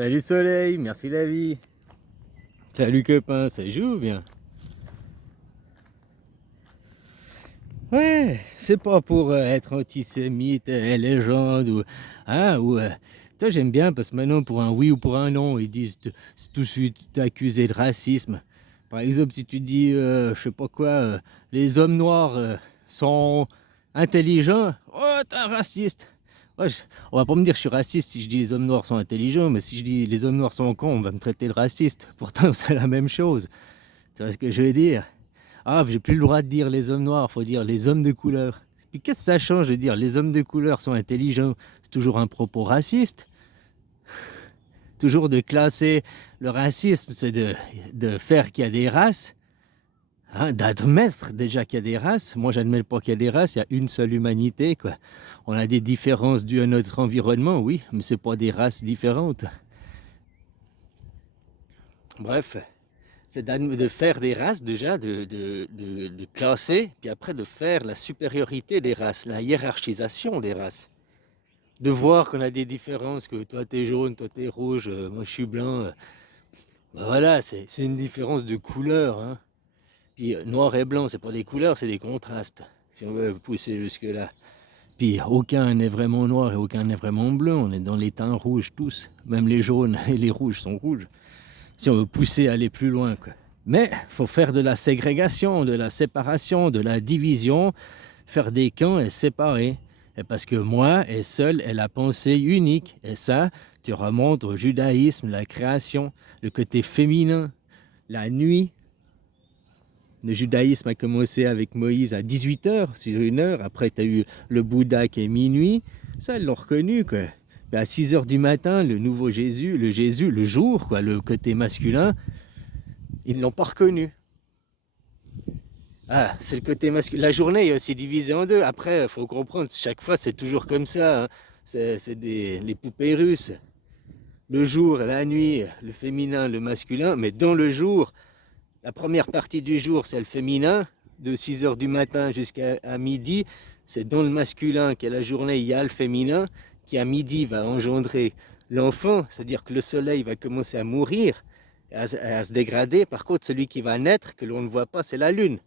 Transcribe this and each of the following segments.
Salut soleil, merci la vie. Salut copain, ça joue bien. Ouais, c'est pas pour être antisémite, légende ou toi j'aime bien parce que maintenant pour un oui ou pour un non, ils disent c'est tout de suite accusé de racisme. Par exemple, si tu dis je sais pas quoi, les hommes noirs sont intelligents, oh t'es un raciste. Ouais, on va pas me dire que je suis raciste si je dis les hommes noirs sont intelligents, mais si je dis les hommes noirs sont cons, on va me traiter de raciste. Pourtant, c'est la même chose. Tu vois ce que je veux dire? Ah, j'ai plus le droit de dire les hommes noirs, faut dire les hommes de couleur. Puis qu'est-ce que ça change de dire les hommes de couleur sont intelligents? C'est toujours un propos raciste. Toujours de classer le racisme, c'est de faire qu'il y a des races. Hein, d'admettre déjà qu'il y a des races. Moi, j'admets pas qu'il y a des races, il y a une seule humanité, quoi. On a des différences dues à notre environnement, oui, mais c'est pas des races différentes. Bref, c'est de faire des races déjà, de classer, puis après de faire la supériorité des races, la hiérarchisation des races. De voir qu'on a des différences, que toi t'es jaune, toi t'es rouge, moi je suis blanc. Ben voilà, c'est une différence de couleur, hein. Puis noir et blanc, c'est pas des couleurs, c'est des contrastes, si on veut pousser jusque-là. Puis aucun n'est vraiment noir et aucun n'est vraiment bleu, on est dans les teints rouges tous. Même les jaunes et les rouges sont rouges. Si on veut pousser, aller plus loin, quoi. Mais il faut faire de la ségrégation, de la séparation, de la division, faire des camps et séparer. Et parce que moi et seul est la pensée unique. Et ça, tu remontes au judaïsme, la création, le côté féminin, la nuit. Le judaïsme a commencé avec Moïse à 18h, sur une heure. Après, tu as eu le Bouddha qui est minuit. Ça, ils l'ont reconnu, quoi. Mais à 6h du matin, le nouveau Jésus, le jour, quoi, le côté masculin, ils ne l'ont pas reconnu. Ah, c'est le côté masculin. La journée est aussi divisée en deux. Après, il faut comprendre, chaque fois, c'est toujours comme ça, hein. C'est les poupées russes. Le jour, la nuit, le féminin, le masculin. Mais dans le jour, la première partie du jour, c'est le féminin. De 6h du matin jusqu'à midi, c'est dans le masculin qu'est la journée, il y a le féminin, qui à midi va engendrer l'enfant. C'est-à-dire que le soleil va commencer à mourir, à se dégrader. Par contre, celui qui va naître, que l'on ne voit pas, c'est la lune.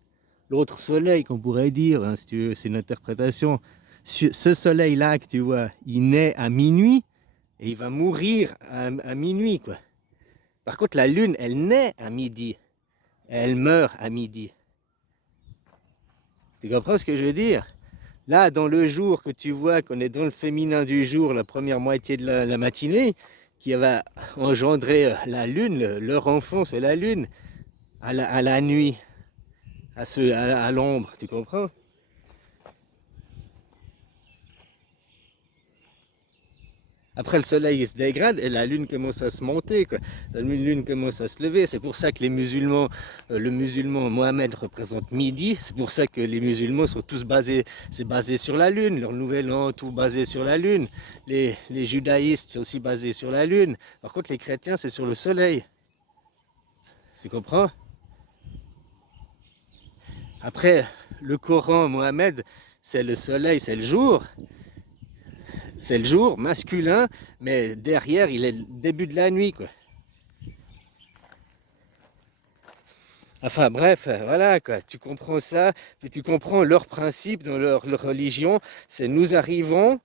L'autre soleil qu'on pourrait dire, hein, si tu veux, c'est une interprétation. Ce soleil-là que tu vois, il naît à minuit et il va mourir à minuit, quoi. Par contre, la lune, elle naît à midi. Et elle meurt à midi. Tu comprends ce que je veux dire? Là, dans le jour que tu vois qu'on est dans le féminin du jour, la première moitié de la matinée, qui va engendrer la lune, leur enfant, c'est la lune, à la nuit, à l'ombre, tu comprends? Après, le soleil il se dégrade et la lune commence à se monter, quoi. La lune commence à se lever. C'est pour ça que les musulmans, le musulman Mohammed représente midi. C'est pour ça que les musulmans sont tous basés, c'est basé sur la lune. Leur nouvel an, tout basé sur la lune. Les judaïstes, c'est aussi basé sur la lune. Par contre, les chrétiens, c'est sur le soleil. Tu comprends? Après, le Coran, Mohammed, c'est le soleil, c'est le jour. C'est le jour masculin, mais derrière, il est le début de la nuit, quoi. Enfin bref, voilà quoi, tu comprends ça, puis tu comprends leur principe dans leur religion, c'est nous arrivons,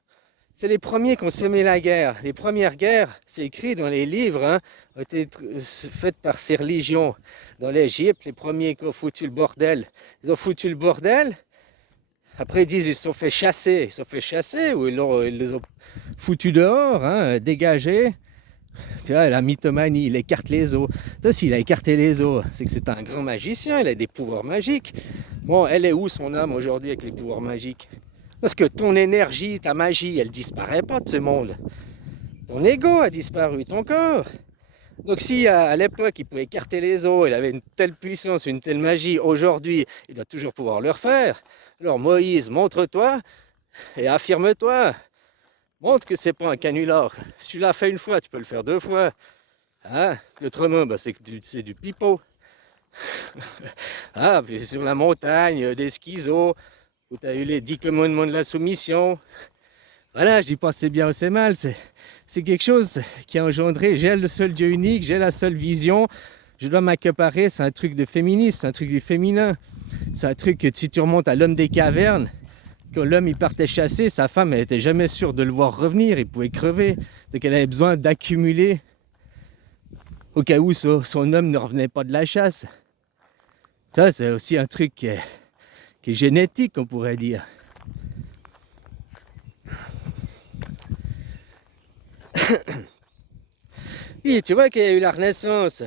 c'est les premiers qui ont semé la guerre. Les premières guerres, c'est écrit dans les livres, hein, ont été faites par ces religions. Dans l'Égypte, les premiers qui ont foutu le bordel, ils ont foutu le bordel, après ils disent ils se sont fait chasser ou ils les ont foutus dehors, hein, dégagés. Tu vois, la mythomanie, il écarte les os. Ça, s'il a écarté les os, c'est que c'est un grand magicien, il a des pouvoirs magiques. Bon, elle est où son âme aujourd'hui avec les pouvoirs magiques? Parce que ton énergie, ta magie, elle disparaît pas de ce monde. Ton ego a disparu, ton corps. Donc si à l'époque il pouvait écarter les os, il avait une telle puissance, une telle magie, aujourd'hui il doit toujours pouvoir le refaire. Alors Moïse, montre-toi et affirme-toi. Montre que c'est pas un canular. Si tu l'as fait une fois, tu peux le faire deux fois. Hein? Autrement, bah, c'est du pipeau. Ah, puis sur la montagne des schizos, où tu as eu les 10 commandements de la soumission. Voilà, j'y pensais bien ou c'est mal, c'est quelque chose qui a engendré, j'ai le seul Dieu unique, j'ai la seule vision, je dois m'accaparer, c'est un truc de féministe, c'est un truc du féminin, c'est un truc que si tu remontes à l'homme des cavernes, quand l'homme il partait chasser, sa femme elle était jamais sûre de le voir revenir, il pouvait crever, donc elle avait besoin d'accumuler au cas où son homme ne revenait pas de la chasse. Ça c'est aussi un truc qui est génétique on pourrait dire. Oui, tu vois qu'il y a eu la Renaissance.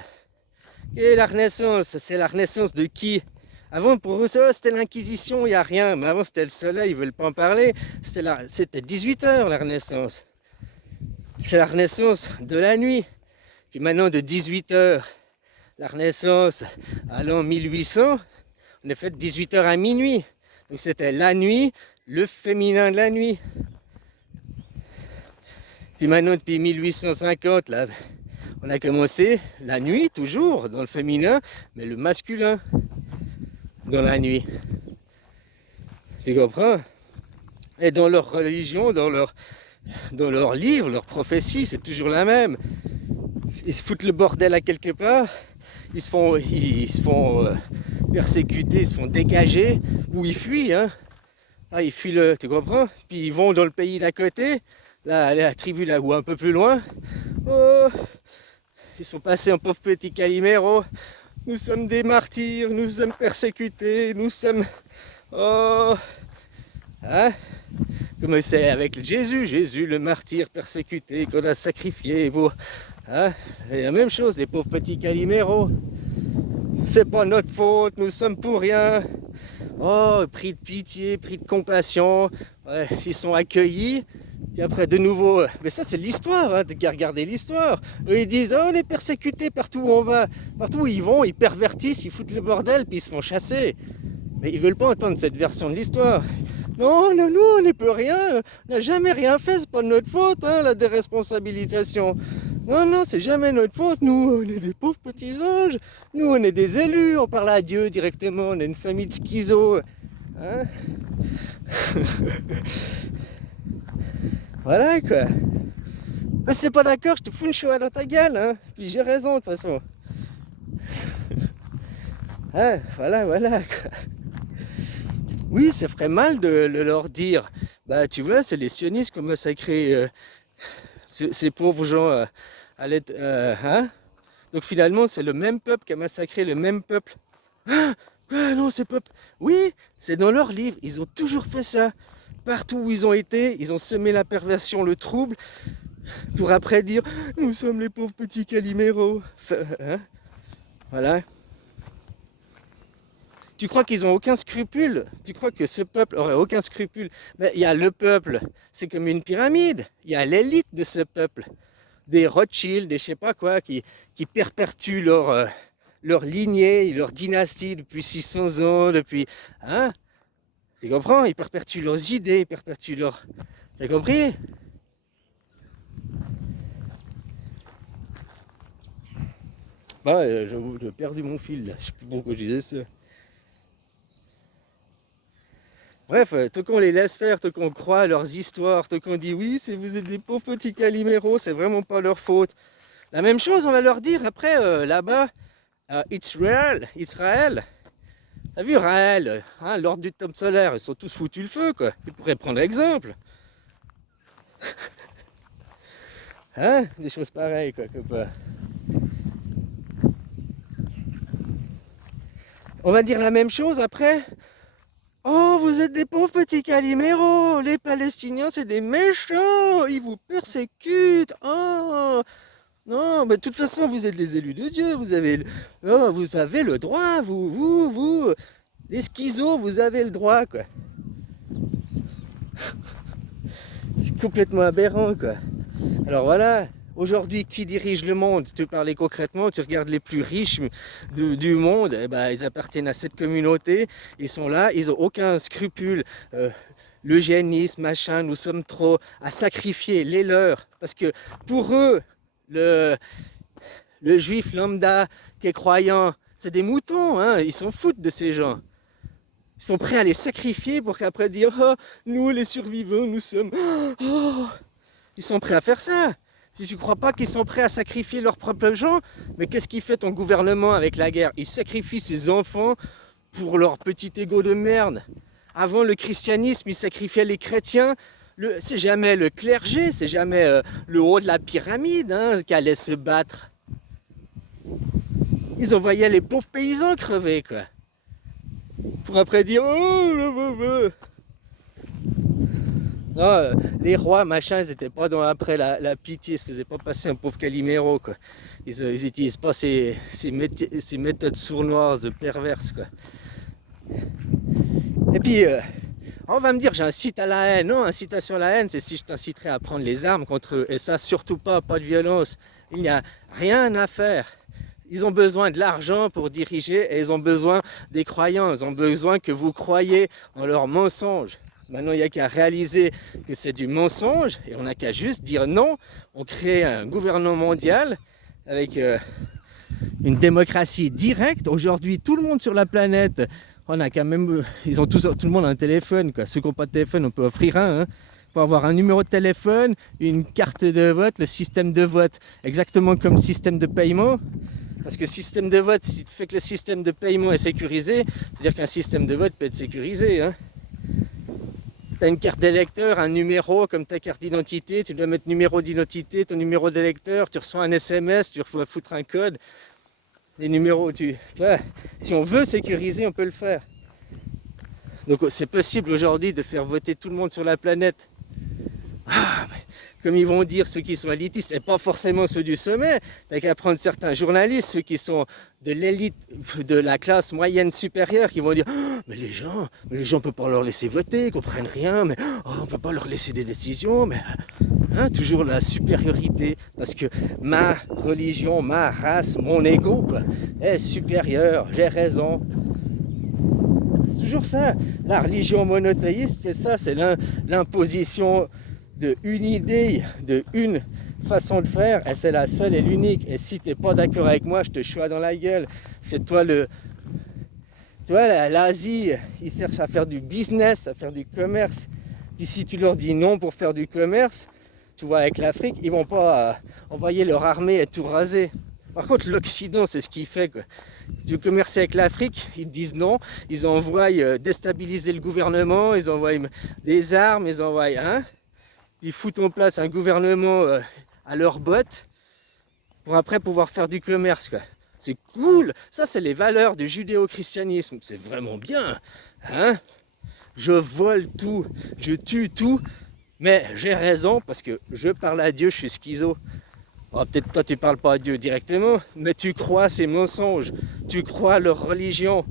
Et la Renaissance, c'est la Renaissance de qui? Avant, pour eux, c'était l'Inquisition, il n'y a rien. Mais avant, c'était le soleil, ils ne veulent pas en parler. C'était 18h, la Renaissance. C'est la Renaissance de la nuit. Puis maintenant, de 18h, la Renaissance à l'an 1800, on a fait de 18h à minuit. Donc c'était la nuit, le féminin de la nuit. Puis maintenant, depuis 1850, là, on a commencé la nuit, toujours, dans le féminin, mais le masculin, dans la nuit. Tu comprends? Et dans leur religion, dans leur livre, leur prophétie, c'est toujours la même. Ils se foutent le bordel à quelque part, ils se font persécuter, ils se font dégager, ou ils fuient, hein. Ah, ils fuient tu comprends? Puis ils vont dans le pays d'à côté, là, la tribu là où un peu plus loin. Oh, ils sont passés en pauvre petit Calimero. Nous sommes des martyrs, nous sommes persécutés, nous sommes... Oh, hein? Comme c'est avec Jésus le martyr persécuté qu'on a sacrifié pour... Hein? Et la même chose, les pauvres petits Calimero. C'est pas notre faute, nous sommes pour rien. Oh, pris de pitié, pris de compassion. Ouais, ils sont accueillis. Puis après de nouveau, mais ça c'est l'histoire, hein, regardez l'histoire. Eux ils disent, oh on est persécutés partout où on va, partout où ils vont, ils pervertissent, ils foutent le bordel, puis ils se font chasser. Mais ils veulent pas entendre cette version de l'histoire. Non, nous on n'est peut rien, on n'a jamais rien fait, c'est pas de notre faute, hein, la déresponsabilisation. Non, c'est jamais notre faute, nous on est des pauvres petits anges, nous on est des élus, on parle à Dieu directement, on est une famille de schizos. Hein. Voilà quoi. Mais si t'es pas d'accord, je te fous une choix dans ta gueule, hein. Puis j'ai raison de toute façon. Hein, voilà quoi. Oui, ça ferait mal de leur dire. Bah tu vois, c'est les sionistes qui ont massacré ces pauvres gens à l'aide. Hein. Donc finalement, c'est le même peuple qui a massacré le même peuple. Ah, quoi, non, ces peuples. Oui, c'est dans leur livre, ils ont toujours fait ça. Partout où ils ont été, ils ont semé la perversion, le trouble, pour après dire « Nous sommes les pauvres petits Calimero ». Hein, voilà. Tu crois qu'ils n'ont aucun scrupule? Tu crois que ce peuple aurait aucun scrupule? Ben, il y a le peuple, c'est comme une pyramide. Il y a l'élite de ce peuple. Des Rothschild, des je sais pas quoi, qui perpétuent leur lignée, leur dynastie depuis 600 ans, depuis... Hein? Tu comprends? Ils perpétuent leurs idées, ils perpétuent leur... T'as compris? Bah, j'ai perdu mon fil là, je sais plus pourquoi je disais ça. Bref, tant qu'on les laisse faire, tant qu'on croit à leurs histoires, tant qu'on dit oui, vous êtes des pauvres petits Caliméros, c'est vraiment pas leur faute. La même chose, on va leur dire après, là-bas, Israël. T'as vu Raël, hein, l'ordre du tome solaire, ils sont tous foutus le feu, quoi. Ils pourraient prendre exemple. Hein, des choses pareilles, quoi, On va dire la même chose après. Oh, vous êtes des pauvres petits Caliméros, les Palestiniens, c'est des méchants, ils vous persécutent. Oh, non, mais de toute façon, vous êtes les élus de Dieu, vous avez le droit, vous, les schizos, vous avez le droit, quoi. C'est complètement aberrant, quoi. Alors voilà, aujourd'hui, qui dirige le monde? Tu parlais concrètement, tu regardes les plus riches du monde, eh ben, ils appartiennent à cette communauté, ils sont là, ils n'ont aucun scrupule. L'eugénisme, machin, nous sommes trop à sacrifier les leurs. Parce que pour eux, le juif lambda qui est croyant, c'est des moutons, hein, ils s'en foutent de ces gens. Ils sont prêts à les sacrifier pour qu'après dire « Oh, nous les survivants, nous sommes... Oh !» Ils sont prêts à faire ça. Si tu ne crois pas qu'ils sont prêts à sacrifier leurs propres gens, mais qu'est-ce qu'il fait ton gouvernement avec la guerre? Il sacrifie ses enfants pour leur petit ego de merde. Avant le christianisme, il sacrifiait les chrétiens. C'est jamais le clergé, c'est jamais le haut de la pyramide qui allait se battre. Ils envoyaient les pauvres paysans crever, quoi. Pour après dire oh, non, les rois, machin, ils n'étaient pas après la pitié, ils se faisaient pas passer un pauvre Calimero, quoi. Ils n'utilisent pas ces méthodes sournoises, perverses, quoi. Et puis, on va me dire, j'incite à la haine. Non, incitation à la haine, c'est si je t'inciterais à prendre les armes contre eux. Et ça, surtout pas de violence. Il n'y a rien à faire. Ils ont besoin de l'argent pour diriger et ils ont besoin des croyants. Ils ont besoin que vous croyiez en leurs mensonges. Maintenant, il n'y a qu'à réaliser que c'est du mensonge et on n'a qu'à juste dire non. On crée un gouvernement mondial avec une démocratie directe. Aujourd'hui, tout le monde sur la planète, on a quand même, ils ont tout le monde a un téléphone, quoi. Ceux qui n'ont pas de téléphone, on peut offrir un. Pour avoir un numéro de téléphone, une carte de vote, le système de vote, exactement comme le système de paiement. Parce que le système de vote, si tu fais que le système de paiement est sécurisé, c'est-à-dire qu'un système de vote peut être sécurisé. Tu as une carte d'électeur, un numéro comme ta carte d'identité, tu dois mettre numéro d'identité, ton numéro d'électeur, tu reçois un SMS, tu dois foutre un code. Les numéros, tu vois, si on veut sécuriser, on peut le faire. Donc c'est possible aujourd'hui de faire voter tout le monde sur la planète. Ah, mais comme ils vont dire ceux qui sont élitistes, et pas forcément ceux du sommet, t'as qu'à prendre certains journalistes, ceux qui sont de l'élite, de la classe moyenne supérieure, qui vont dire oh, mais les gens, on peut pas leur laisser voter, ils comprennent rien, mais on peut pas leur laisser des décisions, mais toujours la supériorité, parce que ma religion, ma race, mon ego quoi, est supérieur, j'ai raison. C'est toujours ça, la religion monothéiste, c'est ça, c'est l'imposition de une idée, de une façon de faire, et c'est la seule et l'unique. Et si t'es pas d'accord avec moi, je te choisis dans la gueule. C'est toi l'Asie, ils cherchent à faire du business, à faire du commerce. Puis si tu leur dis non pour faire du commerce, tu vois, avec l'Afrique, ils vont pas envoyer leur armée et tout raser. Par contre, l'Occident, c'est ce qu'il fait, quoi. Du commerce avec l'Afrique, ils disent non, ils envoient déstabiliser le gouvernement, ils envoient des armes, ils envoient ils foutent en place un gouvernement à leur botte pour après pouvoir faire du commerce, quoi. C'est cool, ça c'est les valeurs du judéo-christianisme, c'est vraiment bien, Je vole tout, je tue tout, mais j'ai raison parce que je parle à Dieu, je suis schizo. Oh, peut-être toi tu parles pas à Dieu directement, mais tu crois ces mensonges, tu crois leur religion.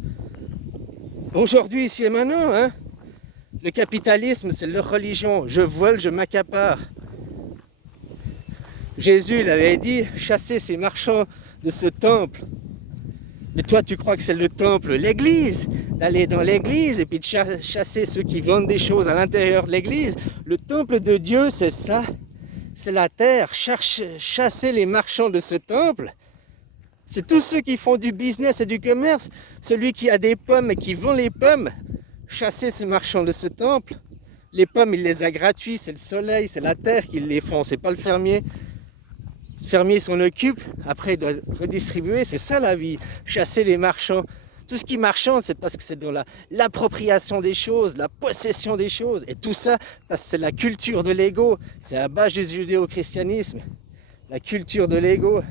Aujourd'hui, ici et maintenant, le capitalisme, c'est leur religion. Je vole, je m'accapare. Jésus, il avait dit, chassez ces marchands de ce temple. Mais toi, tu crois que c'est le temple, l'église, d'aller dans l'église et puis de chasser ceux qui vendent des choses à l'intérieur de l'église. Le temple de Dieu, c'est ça. C'est la terre. Chasser les marchands de ce temple. C'est tous ceux qui font du business et du commerce. Celui qui a des pommes et qui vend les pommes. Chasser ces marchands de ce temple. Les pommes, il les a gratuits, c'est le soleil, c'est la terre qui les font, c'est pas le fermier. Le fermier s'en occupe, après il doit redistribuer, c'est ça la vie. Chasser les marchands. Tout ce qui marchande, c'est parce que c'est dans l'appropriation des choses, la possession des choses. Et tout ça, parce que c'est la culture de l'ego. C'est la base du judéo-christianisme. La culture de l'ego.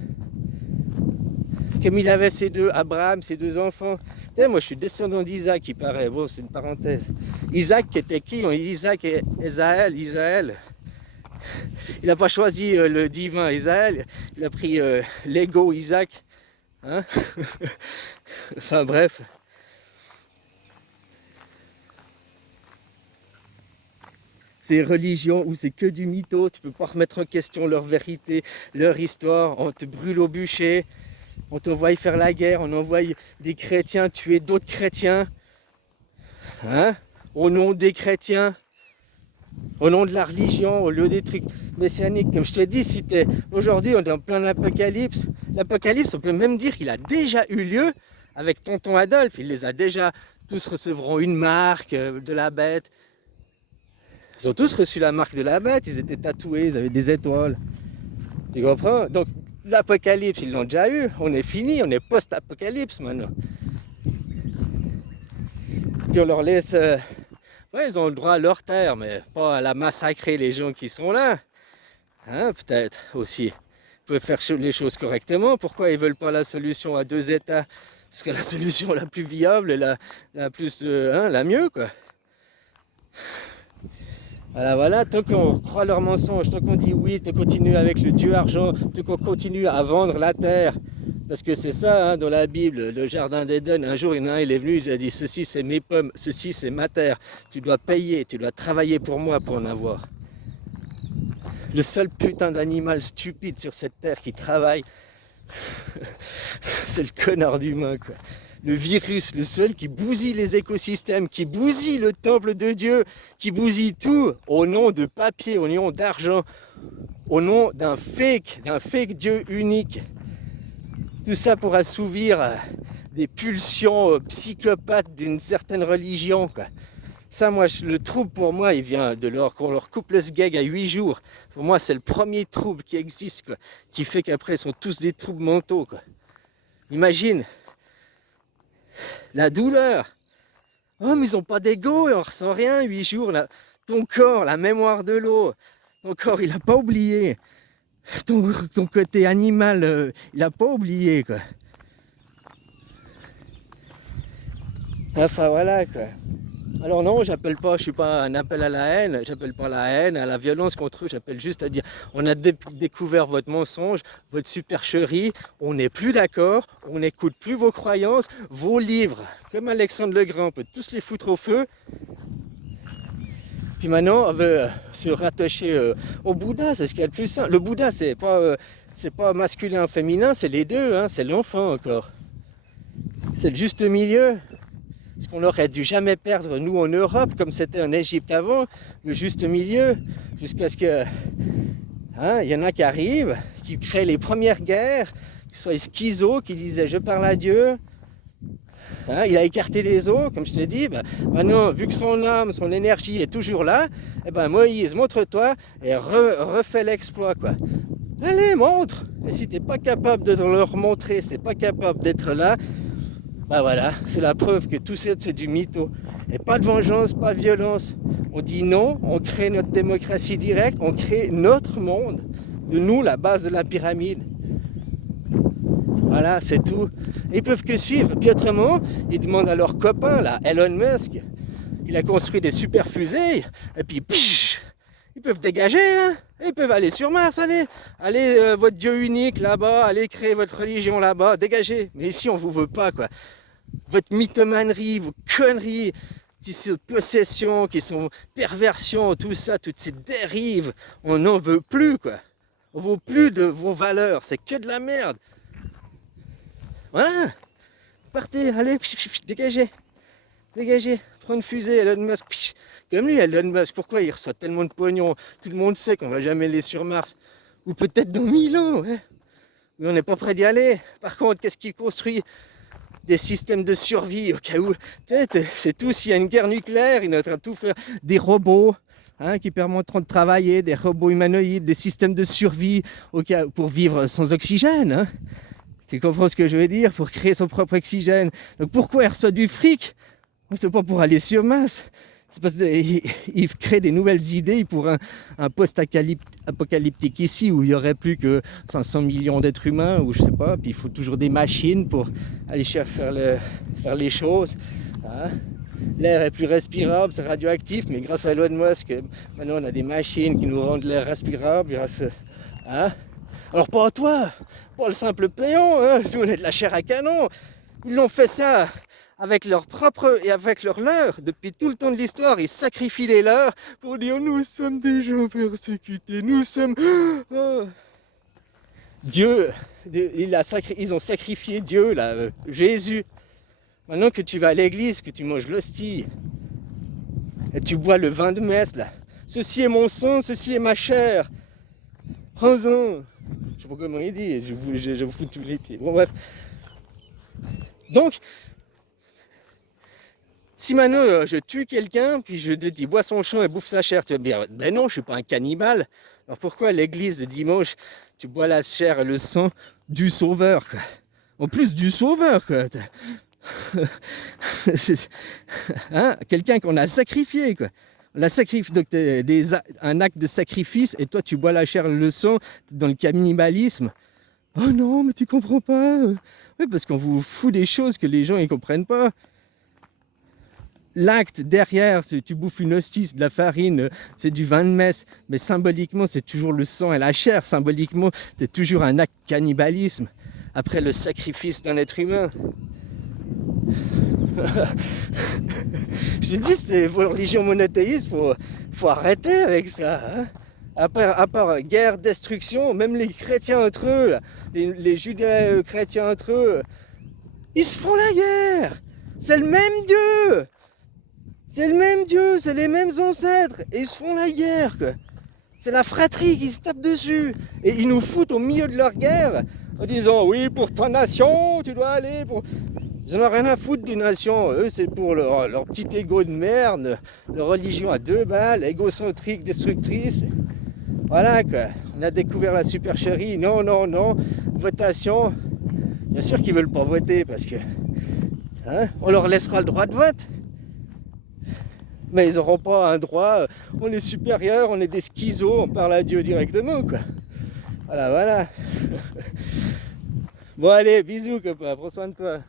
Comme il avait Abraham, ses deux enfants. Moi, je suis descendant d'Isaac, il paraît. Bon, c'est une parenthèse. Isaac qui était qui? Isaac et Isaël. Il n'a pas choisi le divin Isaël. Il a pris l'ego Isaac. Enfin bref. Ces religions où c'est que du mytho, tu peux pas remettre en question leur vérité, leur histoire, on te brûle au bûcher. On t'envoie faire la guerre, on envoie des chrétiens tuer d'autres chrétiens. Au nom des chrétiens, au nom de la religion, au lieu des trucs messianiques. Comme je te dis, aujourd'hui on est en plein apocalypse. L'apocalypse, on peut même dire qu'il a déjà eu lieu avec tonton Adolphe, il les a déjà, tous recevront une marque de la bête. Ils ont tous reçu la marque de la bête, ils étaient tatoués, ils avaient des étoiles. Tu comprends? Donc l'apocalypse, ils l'ont déjà eu, on est fini, on est post-apocalypse maintenant. Puis on leur laisse... ouais, ils ont le droit à leur terre, mais pas à la massacrer les gens qui sont là. Hein, peut-être aussi. Ils peuvent faire les choses correctement. Pourquoi ils veulent pas la solution à 2 États? Ce serait la solution la plus viable et la plus... la mieux, quoi. Voilà, tant qu'on croit leurs mensonges, tant qu'on dit oui, tant qu'on continue avec le Dieu argent, tant qu'on continue à vendre la terre, parce que c'est ça, hein, dans la Bible, le jardin d'Éden, un jour il y en a un, il est venu, il a dit, ceci c'est mes pommes, ceci c'est ma terre, tu dois payer, tu dois travailler pour moi pour en avoir. Le seul putain d'animal stupide sur cette terre qui travaille, c'est le connard d'humain, quoi. Le virus, le seul qui bousille les écosystèmes, qui bousille le temple de Dieu, qui bousille tout au nom de papier, au nom d'argent, au nom d'un fake Dieu unique. Tout ça pour assouvir des pulsions psychopathes d'une certaine religion, quoi. Ça, moi, le trouble pour moi, il vient de qu'on leur coupe le sgeg à 8 jours. Pour moi, c'est le premier trouble qui existe, quoi, qui fait qu'après, ils sont tous des troubles mentaux, quoi. Imagine la douleur. Oh, mais ils n'ont pas d'ego et on ressent rien, 8 jours. Là. Ton corps, la mémoire de l'eau, ton corps, il n'a pas oublié. Ton côté animal, il n'a pas oublié, quoi. Enfin, voilà, quoi. Alors non, j'appelle pas, je suis pas un appel à la haine, j'appelle pas la haine, à la violence contre eux, j'appelle juste à dire, on a découvert votre mensonge, votre supercherie, on n'est plus d'accord, on n'écoute plus vos croyances, vos livres, comme Alexandre le Grand, on peut tous les foutre au feu. Puis maintenant, on veut se rattacher au Bouddha, c'est ce qu'il y a de plus simple. Le Bouddha, c'est pas masculin ou féminin, c'est les deux, hein, c'est l'enfant encore. C'est le juste milieu. Ce qu'on aurait dû jamais perdre, nous, en Europe, comme c'était en Égypte avant, le juste milieu, jusqu'à ce que... Hein, y en a qui arrivent, qui créent les premières guerres, qui soient schizos, qui disaient « je parle à Dieu ». Hein, il a écarté les eaux, comme je t'ai dit. Maintenant, vu que son âme, son énergie est toujours là, eh ben, Moïse, montre-toi et refais l'exploit, quoi. Allez, montre. Et si t'es pas capable de leur montrer, si t'es pas capable d'être là, bah voilà, c'est la preuve que tout ça, c'est du mytho. Et pas de vengeance, pas de violence. On dit non, on crée notre démocratie directe, on crée notre monde. De nous, la base de la pyramide. Voilà, c'est tout. Ils peuvent que suivre. Puis autrement, ils demandent à leurs copains, là, Elon Musk, il a construit des super fusées, et puis, ils peuvent dégager, hein. Ils peuvent aller sur Mars, allez votre Dieu unique là-bas, allez créer votre religion là-bas, dégagez. Mais ici, on vous veut pas, quoi. Votre mythomanerie, vos conneries, ces possessions qui sont perversions, tout ça, toutes ces dérives, on n'en veut plus, quoi. On ne veut plus de vos valeurs, c'est que de la merde. Voilà, partez, allez, dégagez, prends une fusée, Elon Musk, comme lui, Elon Musk, pourquoi il reçoit tellement de pognon? Tout le monde sait qu'on va jamais aller sur Mars, ou peut-être dans 1000 ans, hein. Mais on n'est pas prêt d'y aller. Par contre, qu'est-ce qu'il construit? Des systèmes de survie, au cas où, c'est tout, s'il y a une guerre nucléaire, il est en train de tout faire, des robots, hein, qui permettront de travailler, des robots humanoïdes, des systèmes de survie, au cas, pour vivre sans oxygène, hein. Tu comprends ce que je veux dire? Pour créer son propre oxygène. Donc pourquoi il reçoit du fric? C'est pas pour aller sur Mars. C'est parce qu'il crée des nouvelles idées pour un post-apocalyptique ici où il n'y aurait plus que 500 millions d'êtres humains ou je sais pas. Puis il faut toujours des machines pour aller faire les choses. Hein? L'air est plus respirable, c'est radioactif, mais grâce à Elon Musk, maintenant on a des machines qui nous rendent l'air respirable. Hein? Alors pas à toi, pas le simple péon, hein, nous on est de la chair à canon. Ils l'ont fait ça avec leur propre et avec leur leurre. Depuis tout le temps de l'histoire, ils sacrifient les leurs pour dire nous sommes des gens persécutés, nous sommes... Oh. Dieu, ils ont sacrifié Dieu, là, Jésus. Maintenant que tu vas à l'église, que tu manges l'hostie, et tu bois le vin de messe, là. Ceci est mon sang, ceci est ma chair. Prends-en. Je sais pas comment il dit, je vous fous tous les pieds. Bon bref. Donc, si maintenant je tue quelqu'un, puis je te dis bois son sang et bouffe sa chair, tu vas me dire ben non, je suis pas un cannibale. Alors pourquoi à l'église le dimanche tu bois la chair et le sang du sauveur, quoi. En plus du sauveur, quoi. Hein, quelqu'un qu'on a sacrifié, quoi. On a sacrifié, donc un acte de sacrifice, et toi tu bois la chair et le sang dans le cannibalisme. Oh non, mais tu comprends pas. Oui, parce qu'on vous fout des choses que les gens ne comprennent pas. L'acte derrière, tu bouffes une hostie, de la farine, c'est du vin de messe, mais symboliquement, c'est toujours le sang et la chair. Symboliquement, c'est toujours un acte de cannibalisme après le sacrifice d'un être humain. Je dis, c'est vos religions monothéistes, faut arrêter avec ça. Hein, à part guerre, destruction, même les chrétiens entre eux, les judéo-chrétiens entre eux, ils se font la guerre. C'est le même Dieu. C'est le même Dieu, c'est les mêmes ancêtres, et ils se font la guerre, quoi. C'est la fratrie qui se tape dessus. Et ils nous foutent au milieu de leur guerre en disant oui, pour ta nation, tu dois aller pour. Ils n'en ont rien à foutre des nations. Eux, c'est pour leur petit égo de merde, leur religion à 2 balles, égocentrique, destructrice. Voilà, quoi. On a découvert la supercherie. Non, non, non. Votation. Bien sûr qu'ils veulent pas voter parce que. Hein, on leur laissera le droit de vote. Mais ils n'auront pas un droit, on est supérieur, on est des schizos, on parle à Dieu directement, quoi. Voilà, voilà. Bon allez, bisous copain, prends soin de toi.